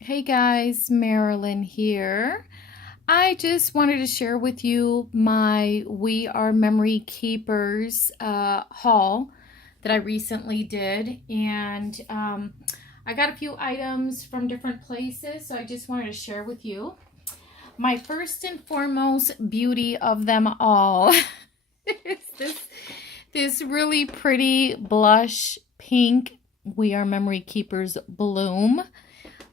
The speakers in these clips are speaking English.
Hey guys, Marilyn here. I just wanted to share with you my We Are Memory Keepers haul that I recently did. And I got a few items from different places, so I just wanted to share with you. My first and foremost beauty of them all is this really pretty blush pink We Are Memory Keepers bloom.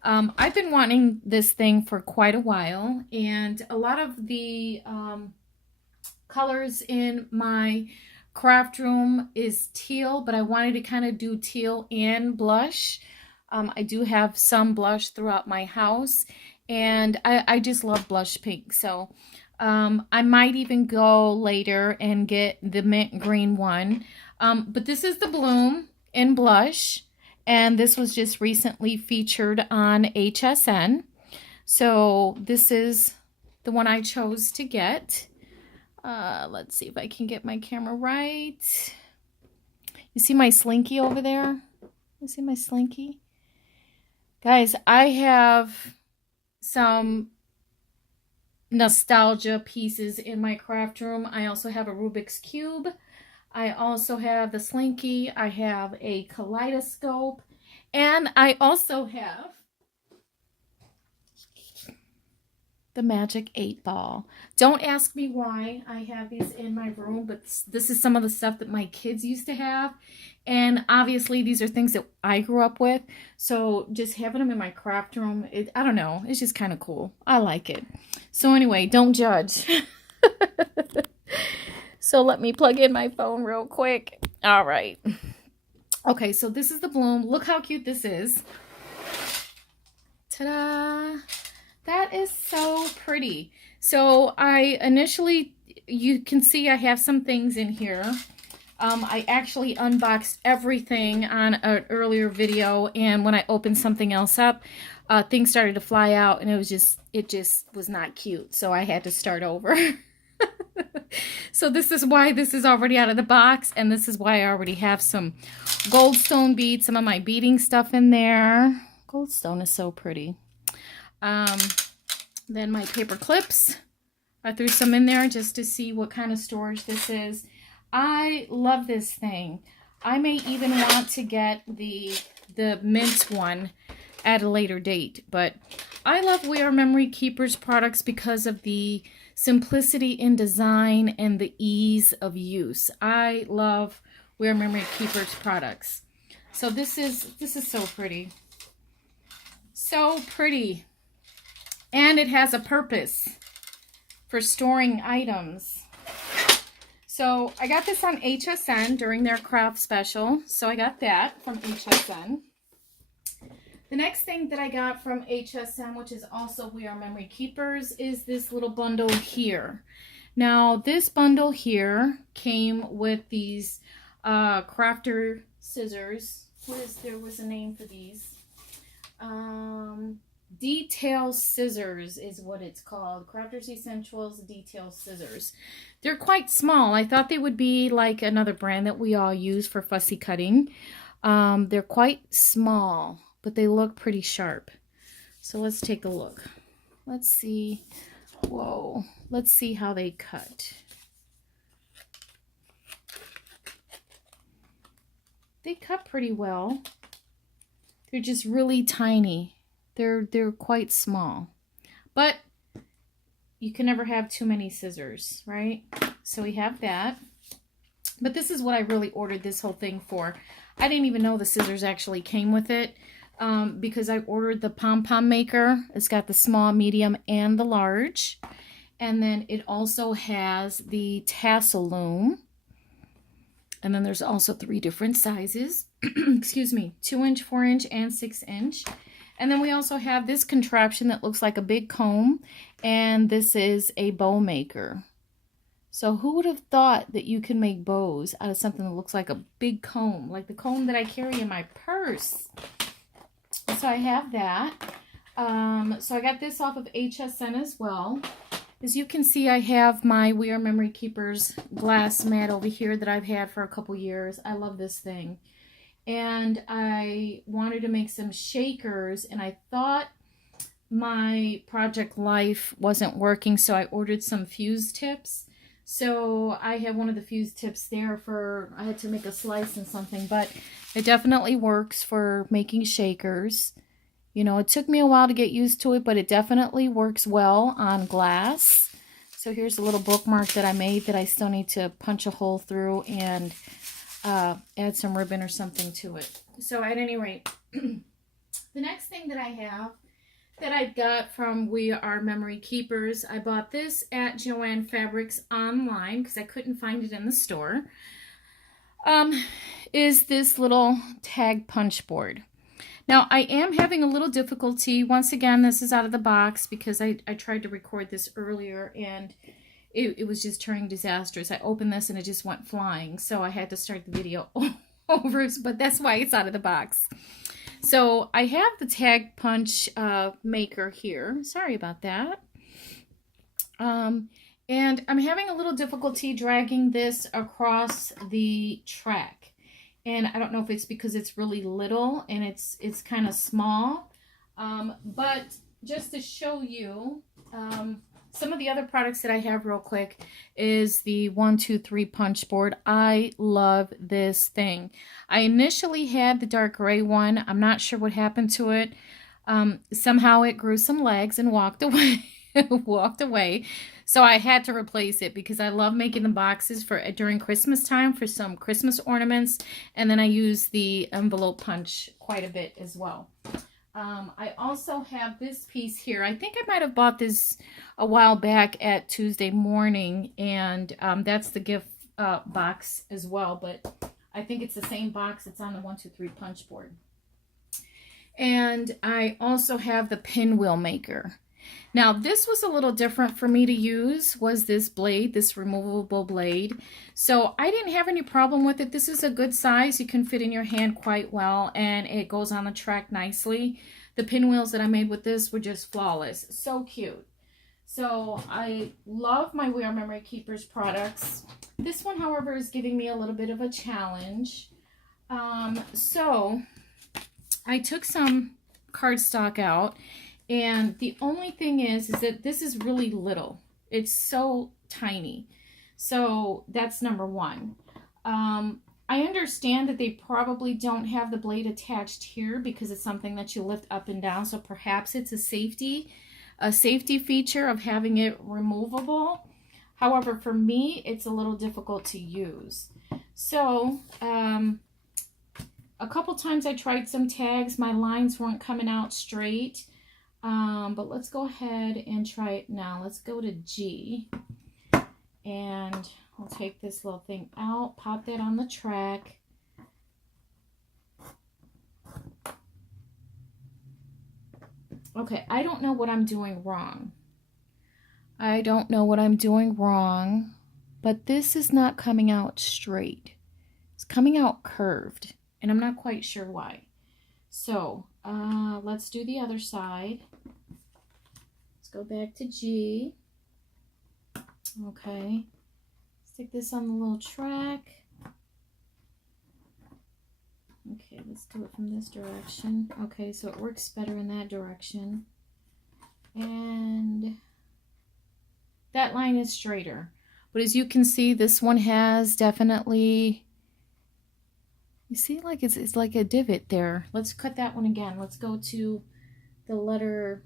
I've been wanting this thing for quite a while, and a lot of the colors in my craft room is teal, but I wanted to kind of do teal and blush. I do have some blush throughout my house, and I just love blush pink. So I might even go later and get the mint green one. But this is the bloom in blush. And this was just recently featured on HSN. So this is the one I chose to get. Let's see if I can get my camera right. You see my slinky over there? You see my slinky? Guys, I have some nostalgia pieces in my craft room. I also have a Rubik's Cube. I also have the slinky. I have a kaleidoscope. And I also have the magic 8 ball. Don't ask me why I have these in my room, but this is some of the stuff that my kids used to have. And obviously these are things that I grew up with. So just having them in my craft room, I don't know, it's just kind of cool. I like it. So anyway, don't judge. So let me plug in my phone real quick. All right. Okay, so this is the bloom. Look how cute this is. Ta-da! That is so pretty. So I initially, you can see I have some things in here. I actually unboxed everything on an earlier video, and when I opened something else up, things started to fly out, and it just was not cute. So I had to start over. So this is why this is already out of the box, and this is why I already have some goldstone beads, some of my beading stuff in there. Goldstone is so pretty. Then my paper clips. I threw some in there just to see what kind of storage this is. I love this thing. I may even want to get the mint one at a later date, but I love We Are Memory Keepers products because of the simplicity in design and the ease of use. I love We Are Memory Keepers products. So this is so pretty. So pretty. And it has a purpose for storing items. So I got this on HSN during their craft special. So I got that from HSN. The next thing that I got from HSN, which is also We Are Memory Keepers, is this little bundle here. Now, this bundle here came with these crafter scissors. There was a name for these. Detail scissors is what it's called. Crafters Essentials Detail Scissors. They're quite small. I thought they would be like another brand that we all use for fussy cutting. They're quite small, but they look pretty sharp. So let's take a look. Let's see. Whoa. Let's see how they cut. They cut pretty well. They're just really tiny. They're quite small. But you can never have too many scissors, right? So we have that. But this is what I really ordered this whole thing for. I didn't even know the scissors actually came with it. Because I ordered the pom-pom maker. It's got the small, medium, and the large. And then it also has the tassel loom. And then there's also 3 different sizes. Excuse me, 2-inch, 4-inch, and 6-inch. And then we also have this contraption that looks like a big comb. And this is a bow maker. So who would have thought that you can make bows out of something that looks like a big comb, like the comb that I carry in my purse? So I have that. So I got this off of HSN as well. As you can see, I have my We Are Memory Keepers glass mat over here that I've had for a couple years. I love this thing. And I wanted to make some shakers, and I thought my Project Life wasn't working, so I ordered some fuse tips. So I have one of the fuse tips there for, I had to make a slice and something, but it definitely works for making shakers. You know, it took me a while to get used to it, but it definitely works well on glass. So here's a little bookmark that I made that I still need to punch a hole through and add some ribbon or something to it. So at any rate, the next thing that I have that I got from We Are Memory Keepers, I bought this at JoAnn Fabrics online because I couldn't find it in the store, is this little tag punch board. Now, I am having a little difficulty. Once again, this is out of the box because I tried to record this earlier and it was just turning disastrous. I opened this and it just went flying, so I had to start the video over, but that's why it's out of the box. So I have the tag punch maker here. Sorry about that. And I'm having a little difficulty dragging this across the track. And I don't know if it's because it's really little and it's kind of small. But just to show you, some of the other products that I have real quick is the 1, 2, 3 punch board. I love this thing. I initially had the dark gray one. I'm not sure what happened to it. Somehow it grew some legs and walked away. walked away. So I had to replace it because I love making the boxes for during Christmas time for some Christmas ornaments. And then I use the envelope punch quite a bit as well. I also have this piece here. I think I might have bought this a while back at Tuesday Morning, and that's the gift box as well, but I think it's the same box. It's on the 1, 2, 3 punch board. And I also have the pinwheel maker. Now, this was a little different for me to use, was this blade, this removable blade. So I didn't have any problem with it. This is a good size. You can fit in your hand quite well, and it goes on the track nicely. The pinwheels that I made with this were just flawless. So cute. So I love my We Are Memory Keepers products. This one, however, is giving me a little bit of a challenge. So I took some cardstock out. And the only thing is that this is really little. It's so tiny. So that's number one. I understand that they probably don't have the blade attached here because it's something that you lift up and down. So perhaps it's a safety feature of having it removable. However, for me, it's a little difficult to use. So a couple times I tried some tags. My lines weren't coming out straight. But let's go ahead and try it now. Let's go to G, and I'll take this little thing out, pop that on the track. Okay, I don't know what I'm doing wrong. I don't know what I'm doing wrong, but this is not coming out straight. It's coming out curved, and I'm not quite sure why. So, let's do the other side. Let's go back to G. Okay. Stick this on the little track. Okay, let's do it from this direction. Okay, so it works better in that direction. And that line is straighter. But as you can see, this one has definitely... You see, like it's like a divot there. Let's cut that one again. Let's go to the letter,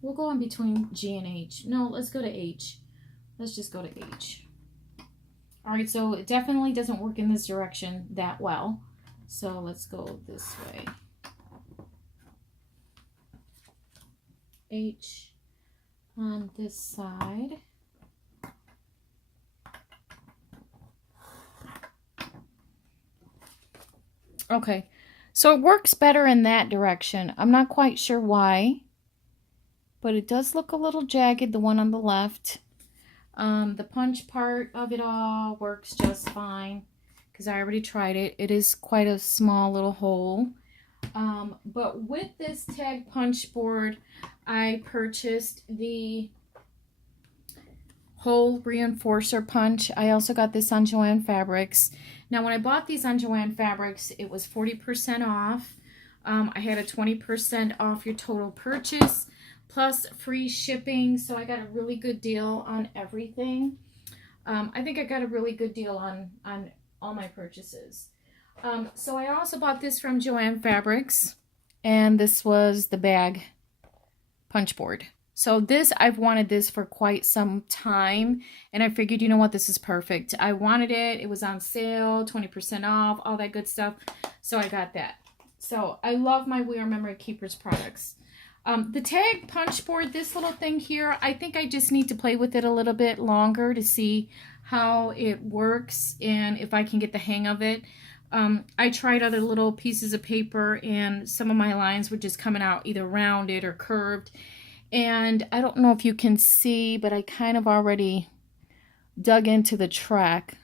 we'll go in between G and H. No, let's go to H. Let's just go to H. All right, so it definitely doesn't work in this direction that well. So let's go this way. H on this side. Okay, so it works better in that direction. I'm not quite sure why, but it does look a little jagged, the one on the left. The punch part of it all works just fine because I already tried it. It is quite a small little hole. But with this tag punch board, I purchased the hole reinforcer punch. I also got this on JoAnn Fabrics. Now, when I bought these on JoAnn Fabrics, it was 40% off. I had a 20% off your total purchase. plus free shipping. So I got a really good deal on everything. I think I got a really good deal on all my purchases. So I also bought this from JoAnn Fabrics, and this was the bag punch board. So this, I've wanted this for quite some time, and I figured, you know what, this is perfect. I wanted it. It was on sale, 20% off, all that good stuff. So I got that. So I love my We Are Memory Keepers products. The tag punch board, this little thing here, I think I just need to play with it a little bit longer to see how it works and if I can get the hang of it. I tried other little pieces of paper, and some of my lines were just coming out either rounded or curved. And I don't know if you can see, but I kind of already dug into the track.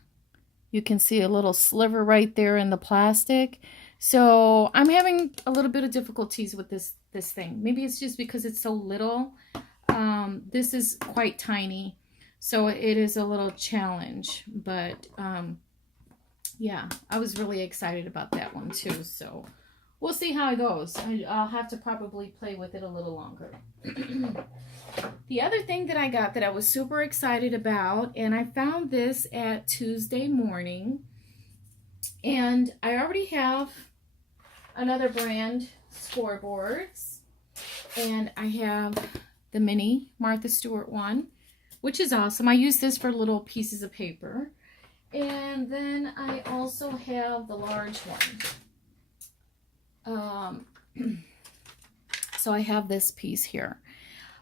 You can see a little sliver right there in the plastic. So I'm having a little bit of difficulties with this thing. Maybe it's just because it's so little. This is quite tiny, so it is a little challenge. But yeah, I was really excited about that one too. So we'll see how it goes. I'll have to probably play with it a little longer. The other thing that I got that I was super excited about, and I found this at Tuesday morning, and I already have another brand scoreboards, and I have the mini Martha Stewart one, which is awesome. I use this for little pieces of paper. And then I also have the large one. So I have this piece here.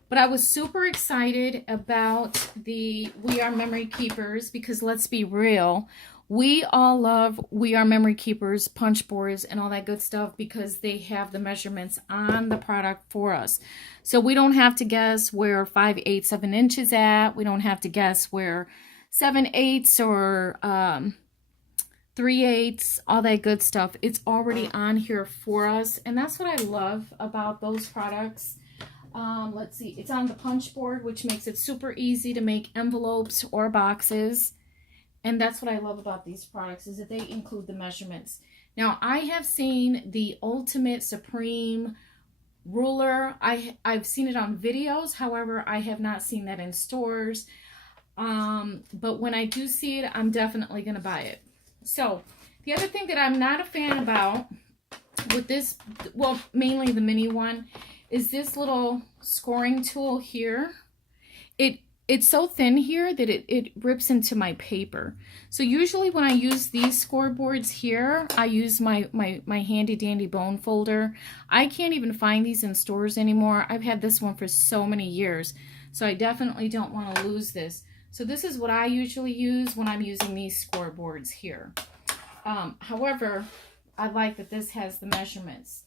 But I was super excited about the We Are Memory Keepers because, let's be real, we all love We Are Memory Keepers, punch boards, and all that good stuff because they have the measurements on the product for us. So we don't have to guess where 5/8 of an inch is at. We don't have to guess where 7/8 or 3/8, all that good stuff. It's already on here for us, and that's what I love about those products. Let's see, it's on the punch board, which makes it super easy to make envelopes or boxes. And that's what I love about these products, is that they include the measurements. Now, I have seen the Ultimate Supreme ruler. I've seen it on videos. However, I have not seen that in stores. But when I do see it, I'm definitely going to buy it. So the other thing that I'm not a fan about with this, well, mainly the mini one, is this little scoring tool here. It's so thin here that it rips into my paper. So usually when I use these scoreboards here, I use my handy dandy bone folder. I can't even find these in stores anymore. I've had this one for so many years. So I definitely don't want to lose this. So this is what I usually use when I'm using these scoreboards here. However, I like that this has the measurements.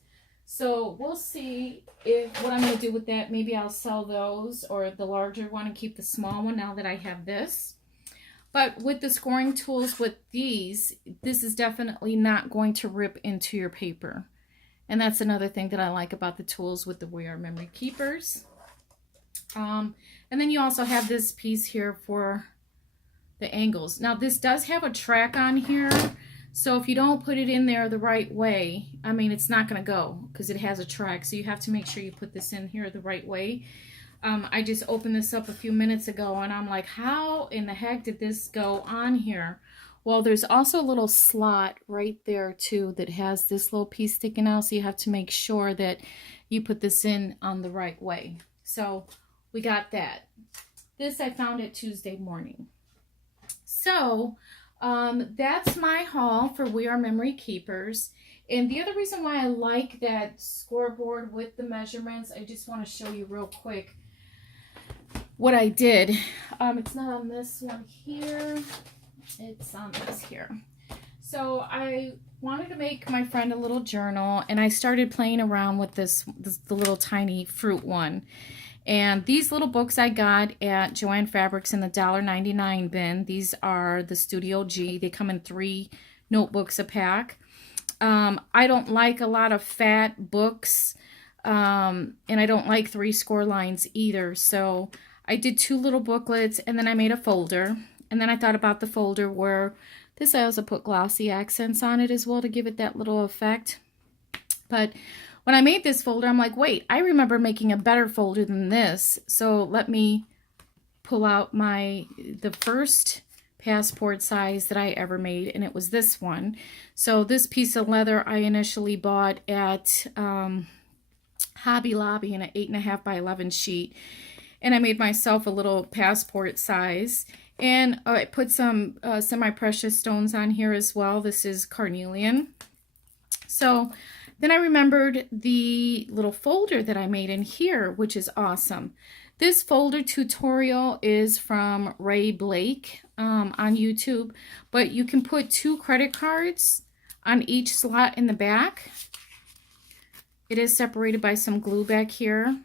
So we'll see what I'm going to do with that. Maybe I'll sell those or the larger one and keep the small one now that I have this. But with the scoring tools with these, this is definitely not going to rip into your paper. And that's another thing that I like about the tools with the We Are Memory Keepers. And then you also have this piece here for the angles. Now this does have a track on here. So if you don't put it in there the right way, I mean, it's not going to go because it has a track. So you have to make sure you put this in here the right way. I just opened this up a few minutes ago, and I'm like, how in the heck did this go on here? Well, there's also a little slot right there, too, that has this little piece sticking out. So you have to make sure that you put this in on the right way. So we got that. This I found it Tuesday morning. So that's my haul for We Are Memory Keepers. And the other reason why I like that scoreboard with the measurements, I just want to show you real quick what I did. It's not on this one here. It's on this here. So I wanted to make my friend a little journal, and I started playing around with the little tiny fruit one. And these little books I got at JoAnn Fabrics in the $1.99 bin. These are the Studio G. They come in 3 notebooks a pack. I don't like a lot of fat books, and I don't like 3 score lines either. So I did 2 little booklets, and then I made a folder. And then I thought about the folder where this, I also put glossy accents on it as well to give it that little effect. But when I made this folder, I'm like, wait, I remember making a better folder than this. So let me pull out the first passport size that I ever made, and it was this one. So this piece of leather I initially bought at Hobby Lobby in an 8.5 by 11 sheet, and I made myself a little passport size, and I put some semi-precious stones on here as well. This is carnelian. So then I remembered the little folder that I made in here, which is awesome. This folder tutorial is from Ray Blake on YouTube, but you can put 2 credit cards on each slot in the back. It is separated by some glue back here,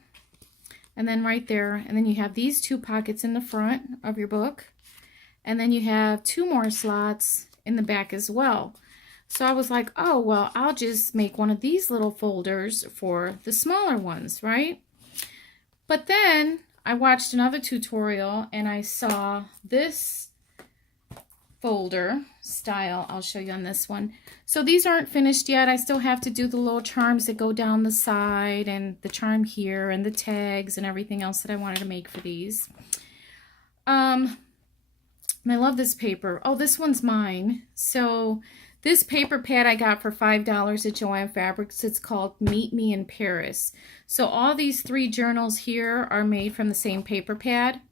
and then right there, and then you have these 2 pockets in the front of your book, and then you have 2 more slots in the back as well. So I was like, oh, well, I'll just make one of these little folders for the smaller ones, right? But then I watched another tutorial and I saw this folder style. I'll show you on this one. So these aren't finished yet. I still have to do the little charms that go down the side and the charm here and the tags and everything else that I wanted to make for these. And I love this paper. Oh, this one's mine. So this paper pad I got for $5 at JoAnn Fabrics. It's called Meet Me in Paris. So all these 3 journals here are made from the same paper pad.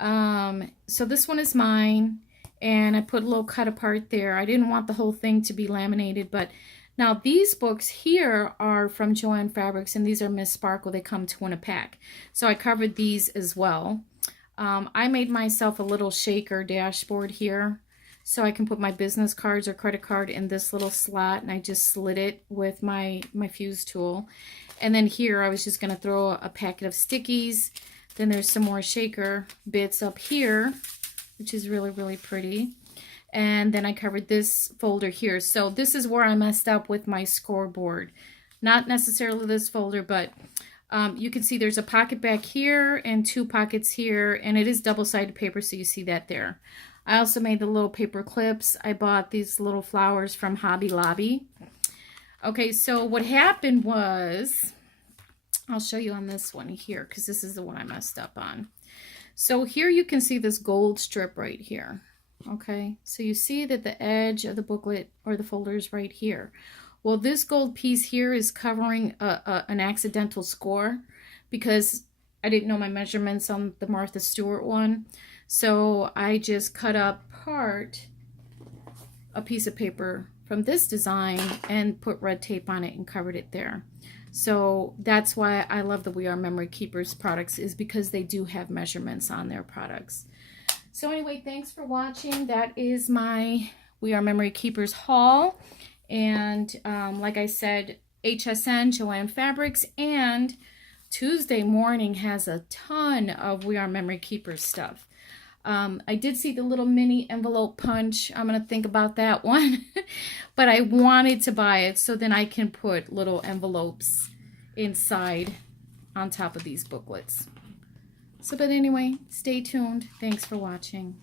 So this one is mine, and I put a little cut apart there. I didn't want the whole thing to be laminated, but now these books here are from JoAnn Fabrics, and these are Miss Sparkle. They come 2 in a pack. So I covered these as well. I made myself a little shaker dashboard here, so I can put my business cards or credit card in this little slot, and I just slid it with my fuse tool. And then here I was just going to throw a packet of stickies. Then there's some more shaker bits up here, which is really, really pretty. And then I covered this folder here. So this is where I messed up with my scoreboard. Not necessarily this folder, but you can see there's a pocket back here and 2 pockets here, and it is double-sided paper, so you see that there. I also made the little paper clips. I bought these little flowers from Hobby Lobby. Okay, so what happened was, I'll show you on this one here, because this is the one I messed up on. So here you can see this gold strip right here. Okay, so you see that the edge of the booklet or the folder is right here. Well, this gold piece here is covering an accidental score because I didn't know my measurements on the Martha Stewart one. So I just cut apart a piece of paper from this design and put red tape on it and covered it there. So that's why I love the We Are Memory Keepers products, is because they do have measurements on their products. So anyway, thanks for watching. That is my We Are Memory Keepers haul. And like I said, HSN, JoAnn Fabrics, and Tuesday morning has a ton of We Are Memory Keepers stuff. I did see the little mini envelope punch. I'm going to think about that one. But I wanted to buy it so then I can put little envelopes inside on top of these booklets. So, but anyway, stay tuned. Thanks for watching.